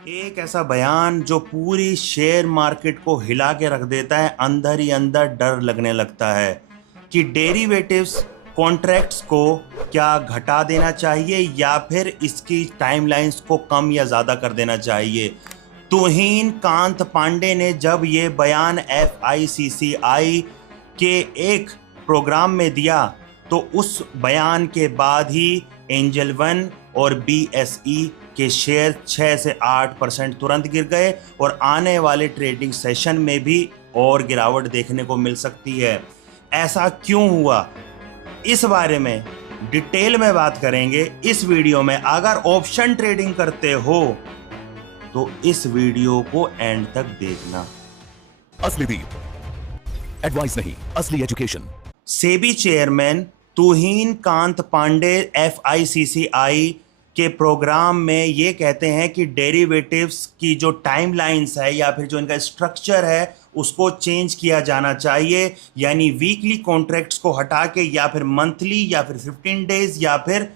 एक ऐसा बयान जो पूरी शेयर मार्केट को हिला के रख देता है, अंदर ही अंदर डर लगने लगता है कि डेरिवेटिव्स कॉन्ट्रैक्ट्स को क्या घटा देना चाहिए या फिर इसकी टाइमलाइंस को कम या ज़्यादा कर देना चाहिए। तुहीन कांत पांडे ने जब ये बयान FICCI के एक प्रोग्राम में दिया तो उस बयान के बाद ही एंजल वन और BSE के शेयर 6 से 8% तुरंत गिर गए और आने वाले ट्रेडिंग सेशन में भी और गिरावट देखने को मिल सकती है। ऐसा क्यों हुआ, इस बारे में डिटेल में बात करेंगे इस वीडियो में। अगर ऑप्शन ट्रेडिंग करते हो तो इस वीडियो को एंड तक देखना। असली दीप एडवाइस नहीं, असली एजुकेशन। सेबी चेयरमैन तुहीन कांत पांडे FICCI के प्रोग्राम में ये कहते हैं कि डेरिवेटिव्स की जो टाइमलाइंस है या फिर जो इनका स्ट्रक्चर है उसको चेंज किया जाना चाहिए, यानी वीकली कॉन्ट्रैक्ट्स को हटा के या फिर मंथली या फिर 15 डेज या फिर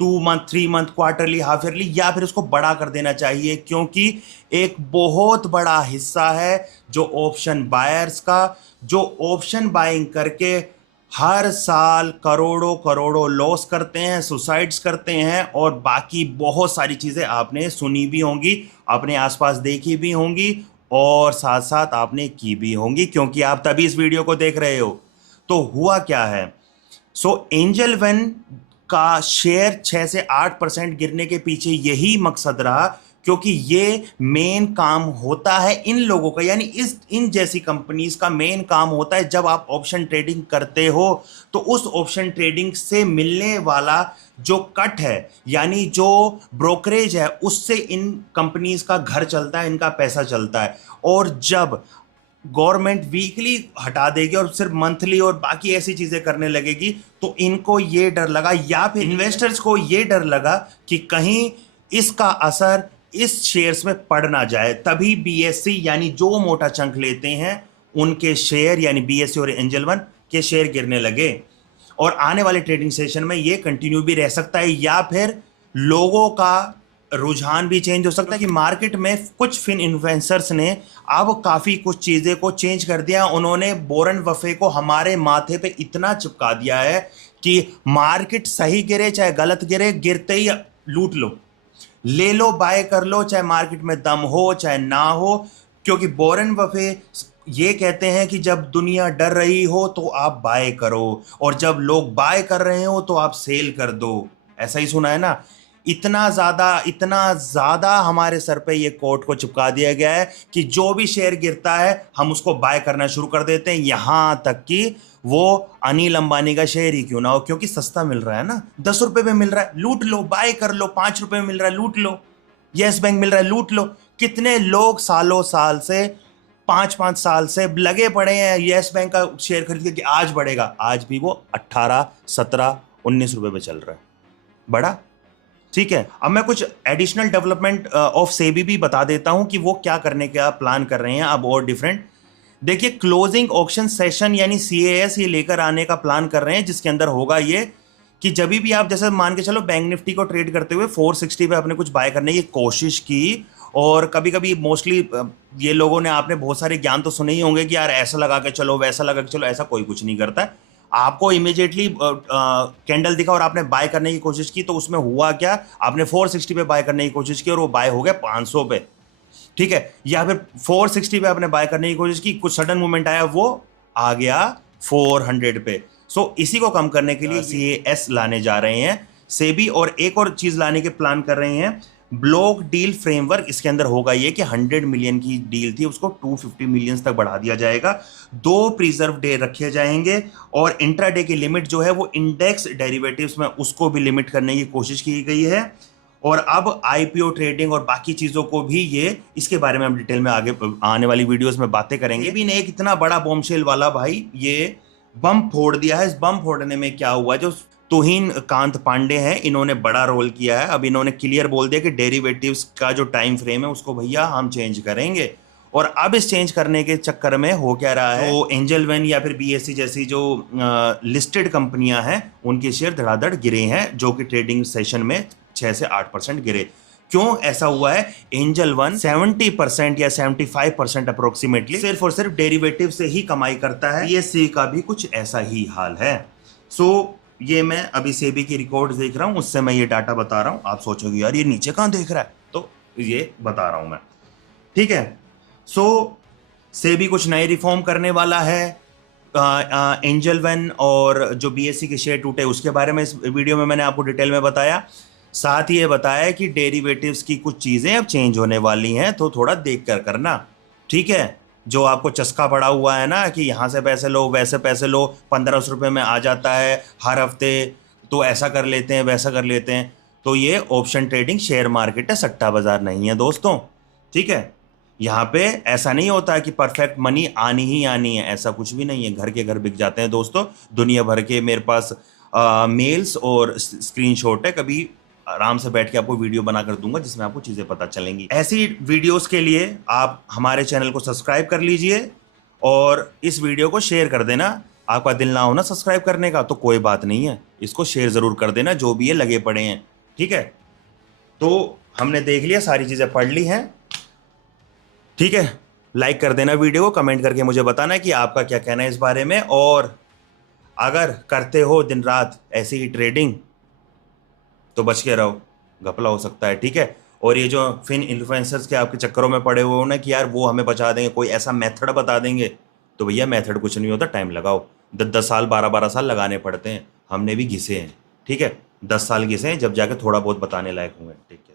2 month 3 month quarterly half yearly या फिर उसको बड़ा कर देना चाहिए, क्योंकि एक बहुत बड़ा हिस्सा है जो ऑप्शन बायर्स का, जो ऑप्शन बाइंग करके हर साल करोड़ों करोड़ों लॉस करते हैं, सुसाइड्स करते हैं और बाकी बहुत सारी चीज़ें आपने सुनी भी होंगी, अपने आसपास देखी भी होंगी और साथ साथ आपने की भी होंगी, क्योंकि आप तभी इस वीडियो को देख रहे हो। तो हुआ क्या है, एंजल वन का शेयर 6 से 8% गिरने के पीछे यही मकसद रहा, क्योंकि ये मेन काम होता है इन लोगों का, यानी इन जैसी कंपनीज का मेन काम होता है। जब आप ऑप्शन ट्रेडिंग करते हो तो उस ऑप्शन ट्रेडिंग से मिलने वाला जो कट है, यानी जो ब्रोकरेज है, उससे इन कंपनीज का घर चलता है, इनका पैसा चलता है। और जब गवर्नमेंट वीकली हटा देगी और सिर्फ मंथली और बाकी ऐसी चीजें करने लगेगी तो इनको ये डर लगा या फिर इन्वेस्टर्स को ये डर लगा कि कहीं इसका असर इस शेयर्स में पड़ ना जाए, तभी BSE यानी जो मोटा चंक लेते हैं उनके शेयर यानी BSE और एंजल वन के शेयर गिरने लगे। और आने वाले ट्रेडिंग सेशन में ये कंटिन्यू भी रह सकता है या फिर लोगों का रुझान भी चेंज हो सकता है कि मार्केट में कुछ फिन इन्फ्लुएंसर्स ने अब काफ़ी कुछ चीज़ें को चेंज कर दिया। उन्होंने वॉरेन बफे को हमारे माथे पे इतना चिपका दिया है कि मार्केट सही गिरे चाहे गलत गिरे, गिरते ही लूट लो, ले लो, बाय कर लो, चाहे मार्केट में दम हो चाहे ना हो, क्योंकि वॉरेन बफे ये कहते हैं कि जब दुनिया डर रही हो तो आप बाय करो और जब लोग बाय कर रहे हो तो आप सेल कर दो। ऐसा ही सुना है ना। इतना ज़्यादा हमारे सर पे ये कोट को चिपका दिया गया है कि जो भी शेयर गिरता है हम उसको बाय करना शुरू कर देते हैं, यहाँ तक कि वो अनिल अंबानी का शेयर ही क्यों ना हो, क्योंकि सस्ता मिल रहा है ना, 10 रुपए में मिल रहा है, लूट लो, बाय कर लो, 5 रुपए में मिल रहा है, लूट लो, यस बैंक मिल रहा है, लूट लो। कितने लोग सालों साल से 5-5 साल से लगे पड़े हैं यस बैंक का शेयर खरीद के कि आज बढ़ेगा, आज भी वो 18, 17, 19 रुपए पे चल रहा है, बड़ा ठीक है। अब मैं कुछ एडिशनल डेवलपमेंट ऑफ सेबी भी बता देता हूं कि वो क्या करने का प्लान कर रहे हैं अब और डिफरेंट। देखिए, क्लोजिंग ऑक्शन सेशन यानी CAS ये लेकर आने का प्लान कर रहे हैं, जिसके अंदर होगा ये कि जब भी आप जैसे मान के चलो बैंक निफ्टी को ट्रेड करते हुए 460 पे आपने कुछ बाय करने की कोशिश की, और कभी कभी मोस्टली ये लोगों ने, आपने बहुत सारे ज्ञान तो सुने ही होंगे कि यार ऐसा लगा के चलो, वैसा लगा के चलो, ऐसा कोई कुछ नहीं करता है। आपको इमीडिएटली कैंडल दिखा और आपने बाय करने की कोशिश की, तो उसमें हुआ क्या, आपने 460 पे बाय करने की कोशिश की और वो बाय हो गया 500 पे, ठीक है, या फिर 460 पे आपने बाय करने की कोशिश की, कुछ सडन मूवमेंट आया, वो आ गया 400 पे। इसी को कम करने के लिए CAS लाने जा रहे हैं सेबी, और एक और चीज लाने के प्लान कर रहे हैं, ब्लॉक डील फ्रेमवर्क। इसके अंदर होगा ये कि 100 मिलियन की डील थी उसको 250 मिलियन तक बढ़ा दिया जाएगा, 2 प्रिजर्व डे रखे जाएंगे, और इंट्राडे की लिमिट जो है वो इंडेक्स डेरिवेटिव्स में उसको भी लिमिट करने की कोशिश की गई है। और अब IPO ट्रेडिंग और बाकी चीजों को भी ये, इसके बारे में हम डिटेल में आगे आने वाली वीडियोस में बातें करेंगे। ये भी ने एक इतना बड़ा बॉम्बशेल वाला भाई ये बम फोड़ दिया है। इस बम फोड़ने में क्या हुआ, जो तुहीन कांत पांडे हैं, इन्होंने बड़ा रोल किया है। अब इन्होंने क्लियर बोल दिया कि डेरिवेटिव्स का जो टाइम फ्रेम है उसको भैया हम चेंज करेंगे। और अब इस चेंज करने के चक्कर में हो क्या रहा है, तो एंजल वन या फिर BSE जैसी जो लिस्टेड कंपनियां हैं उनके शेयर धड़ाधड़ गिरे हैं, जो कि ट्रेडिंग सेशन में 6 से 8% गिरे। क्यों ऐसा हुआ है? एंजल वन 70% या 75% अप्रोक्सीमेटली सिर्फ और सिर्फ डेरिवेटिव से ही कमाई करता है। बीएससी का भी कुछ ऐसा ही हाल है। सो ये मैं अभी सेबी की रिकॉर्ड देख रहा हूं, उससे मैं ये डाटा बता रहा हूं। आप सोचोगे यार ये नीचे कहां देख रहा है, तो ये बता रहा हूं मैं, ठीक है। सो सेबी कुछ नए रिफॉर्म करने वाला है। एंजल वन और जो बीएससी के शेयर टूटे उसके बारे में इस वीडियो में मैंने आपको डिटेल में बताया। साथ ही ये बताया कि डेरिवेटिव्स की कुछ चीज़ें अब चेंज होने वाली हैं, तो थोड़ा देख कर करना, ठीक है। जो आपको चस्का पड़ा हुआ है ना कि यहाँ से पैसे लो वैसे पैसे लो, 1500 रुपये में आ जाता है हर हफ्ते, तो ऐसा कर लेते हैं वैसा कर लेते हैं, तो ये ऑप्शन ट्रेडिंग शेयर मार्केट है, सट्टा बाजार नहीं है दोस्तों, ठीक है। यहाँ पे ऐसा नहीं होता है कि परफेक्ट मनी आनी ही आनी है, ऐसा कुछ भी नहीं है। घर के घर बिक जाते हैं दोस्तों, दुनिया भर के मेरे पास मेल्स और स्क्रीनशॉट है। कभी आराम से बैठ के आपको वीडियो बनाकर दूंगा जिसमें आपको चीज़ें पता चलेंगी। ऐसी वीडियोस के लिए आप हमारे चैनल को सब्सक्राइब कर लीजिए और इस वीडियो को शेयर कर देना। आपका दिल ना हो ना सब्सक्राइब करने का तो कोई बात नहीं है, इसको शेयर ज़रूर कर देना, जो भी है लगे पड़े हैं, ठीक है। तो हमने देख लिया, सारी चीज़ें पढ़ ली हैं, ठीक है। लाइक कर देना वीडियो को, कमेंट करके मुझे बताना कि आपका क्या कहना है इस बारे में। और अगर करते हो दिन रात ऐसी ही ट्रेडिंग तो बच के रहो, घपला हो सकता है, ठीक है। और ये जो फिन इन्फ्लुएंसर्स के आपके चक्करों में पड़े हुए हो ना कि यार वो हमें बचा देंगे, कोई ऐसा मेथड बता देंगे, तो भैया मेथड कुछ नहीं होता, टाइम लगाओ। 10-10 साल 12-12 साल लगाने पड़ते हैं, हमने भी घिसे हैं, ठीक है। 10 साल घिसे हैं जब जाके थोड़ा बहुत बताने लायक होंगे, ठीक है।